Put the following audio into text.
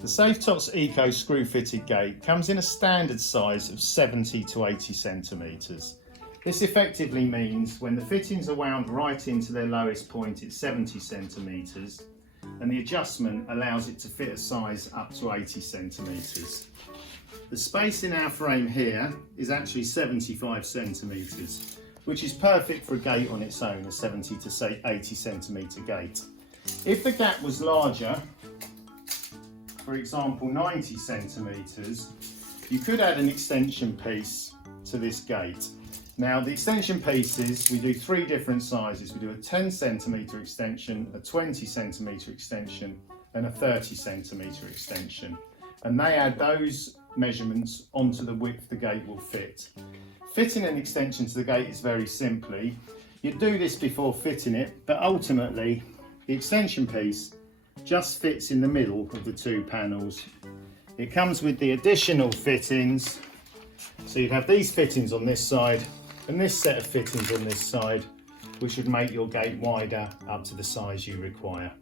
The Safetots Eco screw fitted gate comes in a standard size of 70 to 80 centimetres. This effectively means when the fittings are wound right into their lowest point it's 70 centimetres and the adjustment allows it to fit a size up to 80 centimetres. The space in our frame here is actually 75 centimetres, which is perfect for a gate on its own, a 70 to say 80 centimetre gate. If the gap was larger, for example 90 centimetres, you could add an extension piece to this gate. Now the extension pieces, we do three different sizes. We do a 10 centimetre extension, a 20 centimetre extension and a 30 centimetre extension. And they add those measurements onto the width the gate will fit. Fitting an extension to the gate is very simply, you do this before fitting it, but ultimately the extension piece just fits in the middle of the two panels. It comes with the additional fittings, so you'd have these fittings on this side and this set of fittings on this side, which would make your gate wider up to the size you require.